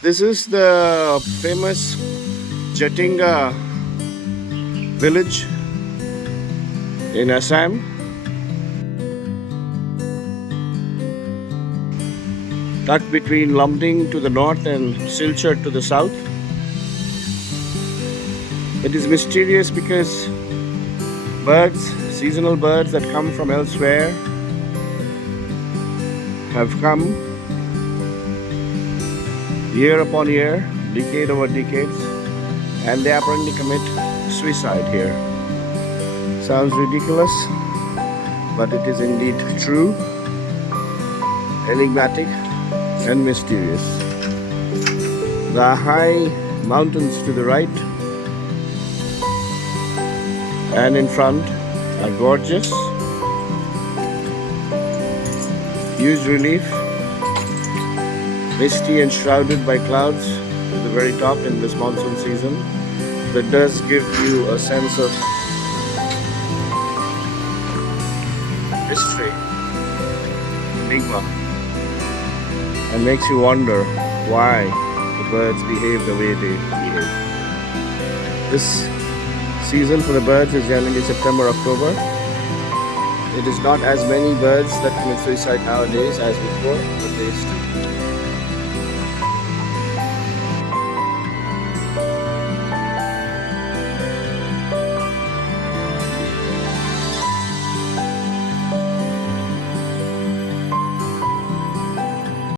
This is the famous Jatinga village in Assam, tucked between Lumding to the north and Silchar to the south. It is mysterious because birds, seasonal birds that come from elsewhere, have come year upon year, decade over decades, and they apparently commit suicide here. Sounds ridiculous, but it is indeed true, enigmatic, and mysterious. The high mountains to the right and in front are gorgeous. Huge relief, misty and shrouded by clouds to the very top in this monsoon season. That does give you a sense of mystery, enigma, and makes you wonder why the birds behave the way they behave. This season for the birds is generally September, October. It is not as many birds that commit suicide nowadays as before, but they still